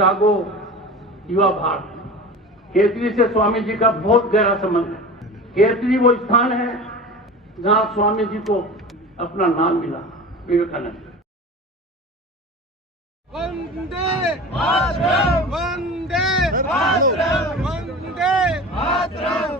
जागो युवा भारत। केतली से स्वामी जी का बहुत गहरा संबंध है। केतली वो स्थान है जहां स्वामी जी को अपना नाम मिला, विवेकानंद। वंदे मातरम, वंदे मातरम, वंदे मातरम।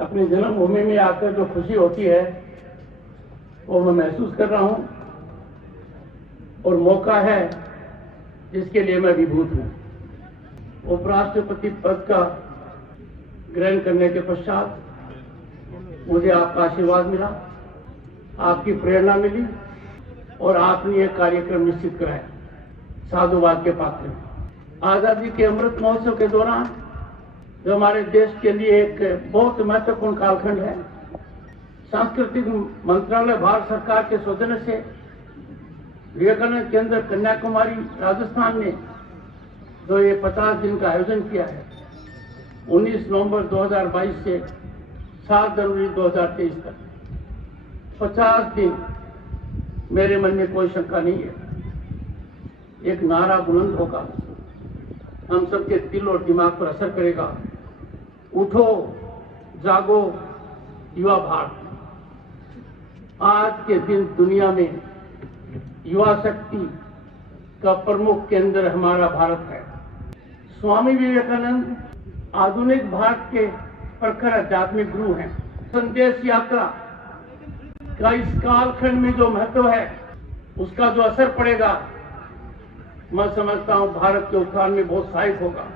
अपनी जन्मभूमि में आकर जो खुशी होती है वो मैं महसूस कर रहा हूं और मौका है जिसके लिए मैं विभूत हूं। उपराष्ट्रपति पद का ग्रहण करने के पश्चात मुझे आपका आशीर्वाद मिला, आपकी प्रेरणा मिली और आपने एक कार्यक्रम निश्चित कराया, साधुवाद के पात्र। आजादी के अमृत महोत्सव के दौरान जो हमारे देश के लिए एक बहुत महत्वपूर्ण कालखंड है, सांस्कृतिक मंत्रालय भारत सरकार के सौजन्य से विवेकानंद केंद्र कन्याकुमारी राजस्थान ने जो ये 50 दिन का आयोजन किया है, 19 नवंबर 2022 से 7 जनवरी 2023 तक 50 दिन, मेरे मन में कोई शंका नहीं है, एक नारा बुलंद होगा, हम सबके दिल और दिमाग पर असर करेगा। उठो जागो युवा भारत। आज के दिन दुनिया में युवा शक्ति का प्रमुख केंद्र हमारा भारत है। स्वामी विवेकानंद आधुनिक भारत के प्रखर आध्यात्मिक गुरु हैं। संदेश यात्रा का इस कालखंड में जो महत्व है, उसका जो असर पड़ेगा, मैं समझता हूं भारत के उत्थान में बहुत सहायक होगा।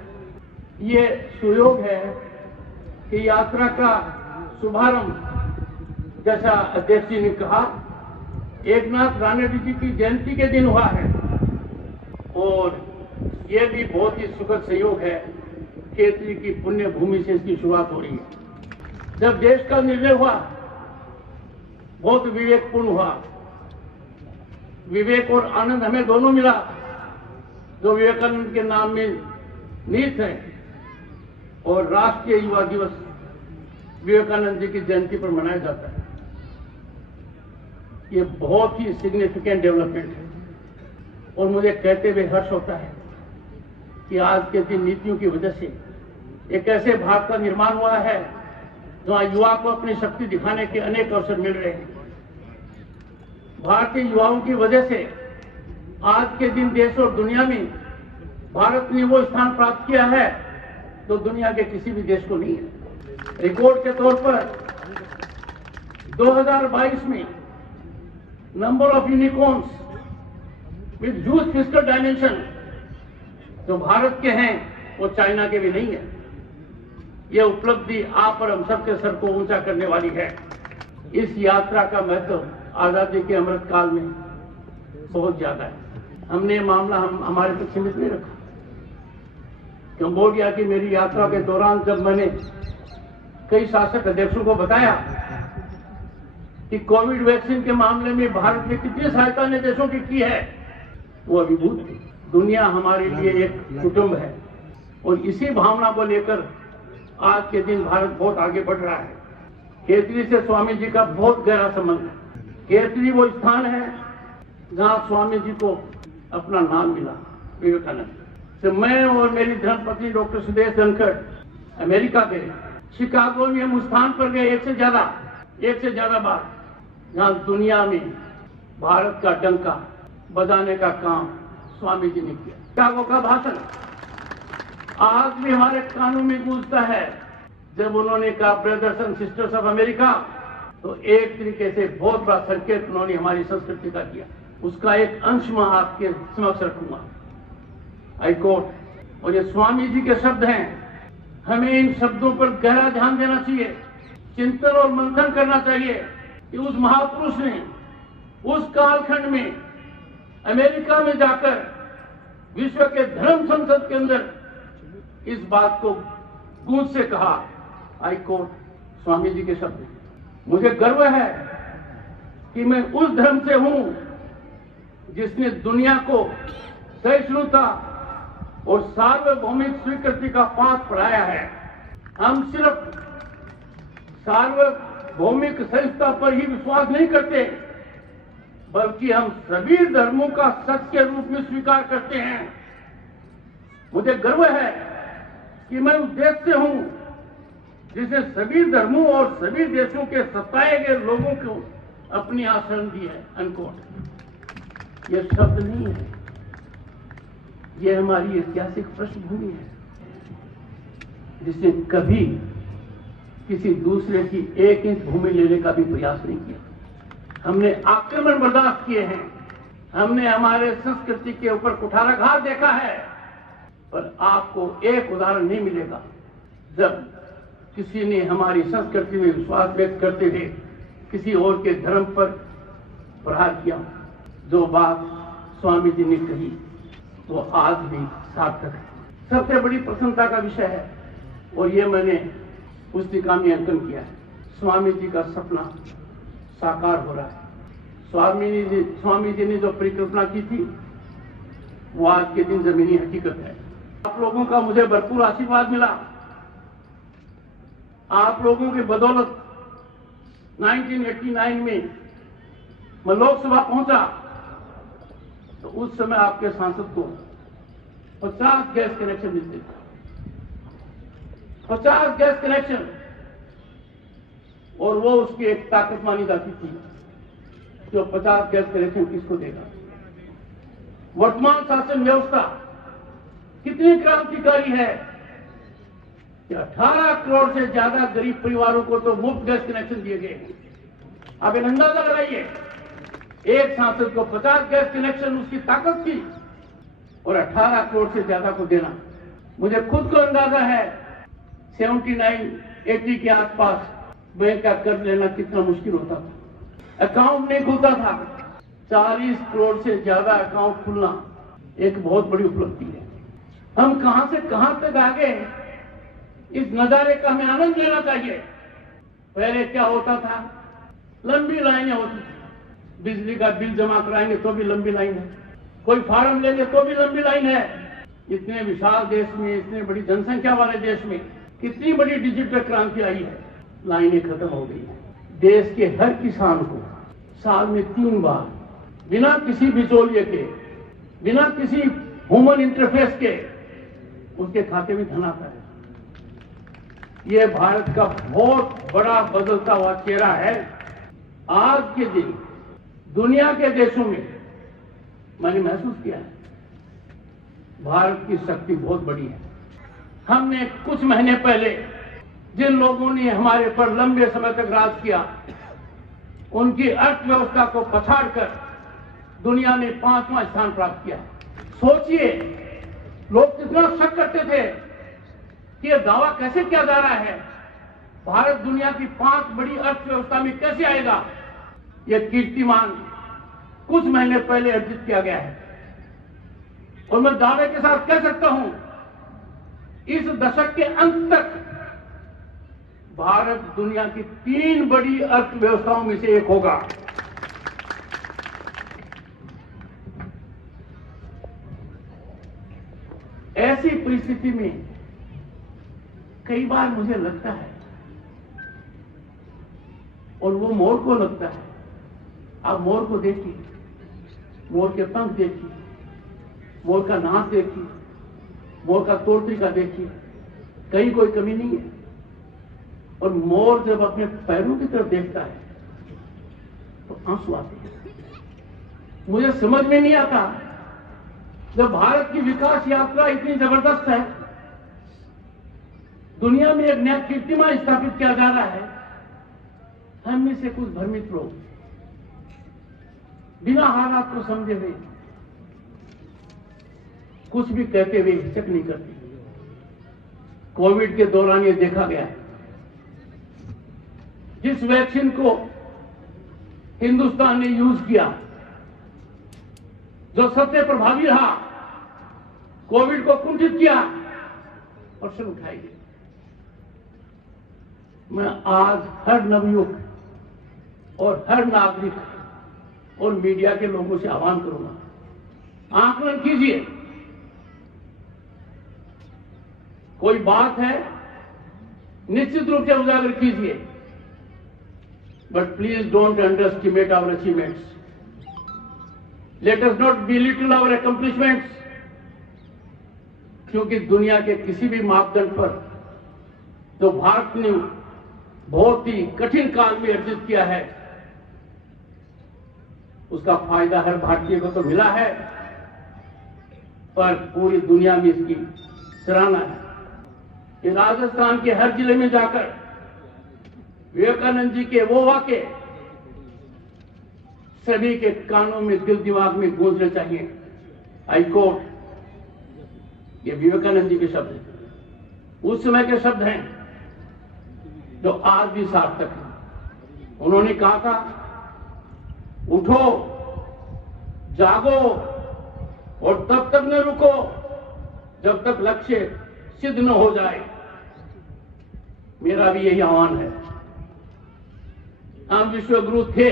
ये सुयोग है कि यात्रा का शुभारंभ, जैसा अध्यक्ष जी ने कहा, एकनाथ राणेडी जी की जयंती के दिन हुआ है और ये भी बहुत ही सुखद संयोग है। केतली की पुण्य भूमि से इसकी शुरुआत हो रही है। जब देश का निर्णय हुआ, बहुत विवेकपूर्ण हुआ। विवेक और आनंद हमें दोनों मिला, जो विवेकानंद के नाम में निहित है। और राष्ट्रीय युवा दिवस विवेकानंद जी की जयंती पर मनाया जाता है। ये बहुत ही सिग्निफिकेंट डेवलपमेंट है और मुझे कहते हुए हर्ष होता है कि आज के दिन नीतियों की वजह से एक ऐसे भारत का निर्माण हुआ है जहां युवा को अपनी शक्ति दिखाने के अनेक अवसर मिल रहे हैं। भारतीय युवाओं की वजह से आज के दिन देश और दुनिया में भारत ने वो स्थान प्राप्त किया है जो दुनिया के किसी भी देश को नहीं है। रिकॉर्ड के तौर पर 2022 में number of unicorns with huge fiscal dimension जो भारत के हैं वो चाइना के भी नहीं है। ये उपलब्धि आप और हम सबके सर को ऊंचा करने वाली है। इस यात्रा का महत्व आजादी के अमृत काल में बहुत ज्यादा है। हमने मामला हमारे तक सीमित नहीं रखा। कंबोडिया की मेरी यात्रा के दौरान जब मैंने कई शासक अध्यक्षों को बताया कि कोविड वैक्सीन के मामले में भारत ने कितनी सहायता ने देशों की है, वो अभिभूत थे। दुनिया हमारे लिए एक कुटुंब है और इसी भावना को लेकर आज के दिन भारत बहुत आगे बढ़ रहा है। केतली से स्वामी जी का बहुत गहरा संबंध है। केतली वो स्थान है जहां स्वामी जी को अपना नाम मिला, विवेकानंद। तो मैं और मेरी धर्मपत्नी डॉक्टर सुदेश धनखड़ अमेरिका गए, शिकागो में हम उस स्थान पर गए एक से ज्यादा बार, जहां दुनिया में भारत का डंका बजाने का काम स्वामी जी ने किया। शिकागो का भाषण आज भी हमारे कानों में गूंजता है। जब उन्होंने कहा brothers and sisters of America, तो एक तरीके से बहुत बड़ा संकेत उन्होंने हमारी संस्कृति का किया। उसका एक अंश मैं आपके समक्ष रखूंगा। आई कोट, और ये स्वामी जी के शब्द हैं। हमें इन शब्दों पर गहरा ध्यान देना चाहिए, चिंतन और मंथन करना चाहिए कि उस महापुरुष ने उस कालखंड में अमेरिका में जाकर विश्व के धर्म संसद के अंदर इस बात को गूंज से कहा। आई कोट स्वामी जी के शब्द। मुझे गर्व है कि मैं उस धर्म से हूं जिसने दुनिया को सहिष्णुता और सार्वभौमिक स्वीकृति का पाठ पढ़ाया है। हम सिर्फ सार्वभौमिक सहिष्णुता पर ही विश्वास नहीं करते, बल्कि हम सभी धर्मों का सच के रूप में स्वीकार करते हैं। मुझे गर्व है कि मैं उस देश से हूं जिसने सभी धर्मों और सभी देशों के सताए गए लोगों को अपनी आश्रम दी है। अनकोट। यह शब्द नहीं है, यह हमारी ऐतिहासिक पृष्ठभूमि है जिसने कभी किसी दूसरे की एक इंच भूमि लेने का भी प्रयास नहीं किया। हमने आक्रमण बर्दाश्त किए हैं, हमने हमारे संस्कृति के ऊपर कुठाराघात देखा है, पर आपको एक उदाहरण नहीं मिलेगा जब किसी ने हमारी संस्कृति में विश्वास व्यक्त करते हुए किसी और के धर्म पर प्रहार किया। जो बात स्वामी जी ने कही वो आज भी सार्थक है। सबसे बड़ी प्रसन्नता का विषय है, और ये मैंने पुस्तिका में अंकन किया है। स्वामी जी का सपना साकार हो रहा है। स्वामी जी ने जो परिकल्पना की थी वो आज के दिन जमीनी हकीकत है। आप लोगों का मुझे भरपूर आशीर्वाद मिला। आप लोगों की बदौलत 1989 में मैं लोकसभा पहुंचा, तो उस समय आपके सांसद को 50 गैस कनेक्शन मिलते थे। 50 गैस कनेक्शन, और वो उसकी एक ताकत मानी जाती थी। जो 50 गैस कनेक्शन किसको देगा? वर्तमान शासन व्यवस्था कितनी क्रांतिकारी है कि 18 करोड़ से ज्यादा गरीब परिवारों को तो मुफ्त गैस कनेक्शन दिए गए हैं। आप एक अंदाजा लगाइए, एक सांसद को 50 गैस कनेक्शन उसकी ताकत थी, और 18 करोड़ से ज्यादा को देना। मुझे खुद को अंदाजा है 79-80 के आसपास बैंक का कर्ज लेना कितना मुश्किल होता था। अकाउंट नहीं खुलता था। 40 करोड़ से ज्यादा अकाउंट खुलना एक बहुत बड़ी उपलब्धि है। हम कहां से कहां तक आ गए, इस नजारे का हमें आनंद लेना चाहिए। पहले क्या होता था? लंबी लाइनें होती थी। बिजली का बिल जमा कराएंगे तो भी लंबी लाइन है, कोई फार्म लेंगे तो भी लंबी लाइन है। इतने विशाल देश में, इतने बड़ी जनसंख्या वाले देश में कितनी बड़ी डिजिटल क्रांति आई है, लाइनें खत्म हो गई है। देश के हर किसान को साल में 3 बार बिना किसी बिचौलिए के, बिना किसी ह्यूमन इंटरफेस के उसके खाते में धन आता है। यह भारत का बहुत बड़ा बदलता हुआ चेहरा है। आज के दिन दुनिया के देशों में मैंने महसूस किया है भारत की शक्ति बहुत बड़ी है। हमने कुछ महीने पहले जिन लोगों ने हमारे पर लंबे समय तक राज किया, उनकी अर्थव्यवस्था को पछाड़कर दुनिया ने 5वां स्थान प्राप्त किया। सोचिए, लोग कितना शक करते थे कि यह दावा कैसे किया जा रहा है, भारत दुनिया की 5 बड़ी अर्थव्यवस्था में कैसे आएगा। यह कीर्तिमान कुछ महीने पहले अर्जित किया गया है, और मैं दावे के साथ कह सकता हूं इस दशक के अंत तक भारत दुनिया की 3 बड़ी अर्थव्यवस्थाओं में से एक होगा। परिस्थिति में कई बार मुझे लगता है, और वो मोर को लगता है, आप मोर को देखिए, मोर के पंख देखिए, मोर का नाक देखिए, मोर का तौर तरीका देखिए, कहीं कोई कमी नहीं है। और मोर जब अपने पैरों की तरफ देखता है तो आंसू आते हैं। मुझे समझ में नहीं आता, जब भारत की विकास यात्रा इतनी जबरदस्त है, दुनिया में एक नया कीर्तिमान स्थापित किया जा रहा है, हम में से कुछ भ्रमित लोग बिना हालात को समझे हुए कुछ भी कहते हुए हिचक नहीं करते। कोविड के दौरान ये देखा गया, जिस वैक्सीन को हिंदुस्तान ने यूज किया, जो सबसे प्रभावी रहा, कोविड को कुंठित किया, प्रश्न उठाई गई। मैं आज हर नवयुवक और हर नागरिक और मीडिया के लोगों से आह्वान करूंगा, आकलन कीजिए। कोई बात है निश्चित रूप से उजागर कीजिए, but please don't underestimate our achievements. Let us not belittle our accomplishments, क्योंकि दुनिया के किसी भी मापदंड पर जो भारत ने बहुत ही कठिन काल में अर्जित किया है, उसका फायदा हर भारतीय को तो मिला है, पर पूरी दुनिया में इसकी सराहना है। ये राजस्थान के हर जिले में जाकर विवेकानंद जी के वो वाक्य सभी के कानों में, दिल दिमाग में गूंजने चाहिए। आई कोट, ये विवेकानंद जी के शब्द हैं, उस समय के शब्द हैं जो आज भी सार्थक हैं। उन्होंने कहा था, उठो, जागो और तब तक न रुको जब तक लक्ष्य सिद्ध न हो जाए। मेरा भी यही आह्वान है। हम विश्व गुरु थे,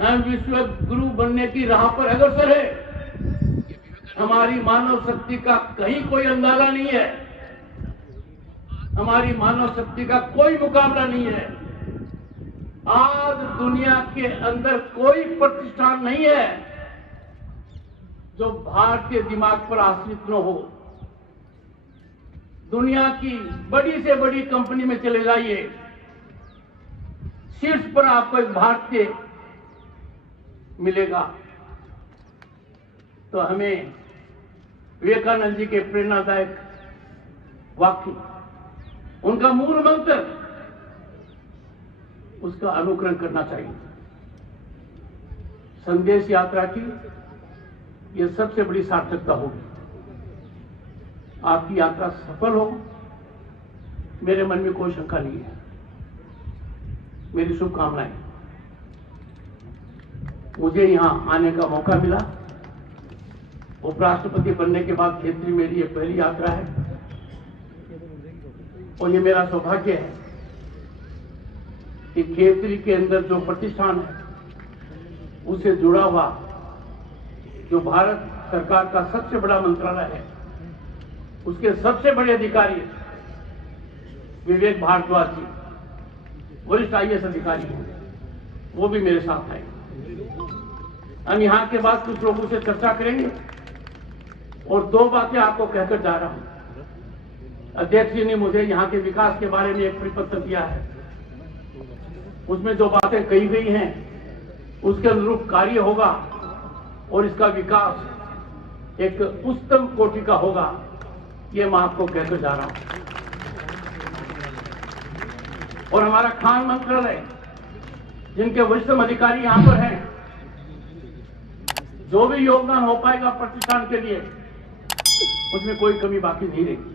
हम विश्व गुरु बनने की राह पर अग्रसर है। हमारी मानव शक्ति का कहीं कोई अंदाजा नहीं है, हमारी मानव शक्ति का कोई मुकाबला नहीं है। आज दुनिया के अंदर कोई प्रतिष्ठान नहीं है जो भारतीय दिमाग पर आश्रित न हो। दुनिया की बड़ी से बड़ी कंपनी में चले जाइए, शीर्ष पर आपको एक भारतीय मिलेगा। तो हमें विवेकानंद जी के प्रेरणादायक वाक्य, उनका मूल मंत्र, उसका अनुकरण करना चाहिए। संदेश यात्रा की यह सबसे बड़ी सार्थकता होगी। आपकी यात्रा सफल हो, मेरे मन में कोई शंका नहीं है। मेरी शुभकामनाएं। मुझे यहां आने का मौका मिला, उपराष्ट्रपति बनने के बाद खेतरी मेरी ये पहली यात्रा है, और ये मेरा सौभाग्य है कि खेतरी के अंदर जो प्रतिष्ठान है, उससे जुड़ा हुआ जो भारत सरकार का सबसे बड़ा मंत्रालय है, उसके सबसे बड़े अधिकारी विवेक भारद्वाज जी, वरिष्ठ IAS अधिकारी हैं, वो भी मेरे साथ आए। हम यहाँ के बाद कुछ लोगों से चर्चा करेंगे, और दो बातें आपको कहकर जा रहा हूं। अध्यक्ष जी ने मुझे यहाँ के विकास के बारे में एक परिपत्र दिया है, उसमें जो बातें कही गई हैं उसके अनुरूप कार्य होगा, और इसका विकास एक उच्चतम कोटि का होगा, ये मैं आपको कहकर जा रहा हूं। और हमारा खान मंत्रालय, जिनके वरिष्ठतम अधिकारी यहां पर हैं, जो भी योगदान हो पाएगा प्रतिष्ठान के लिए, उसमें कोई कमी बाकी नहीं रहेगी।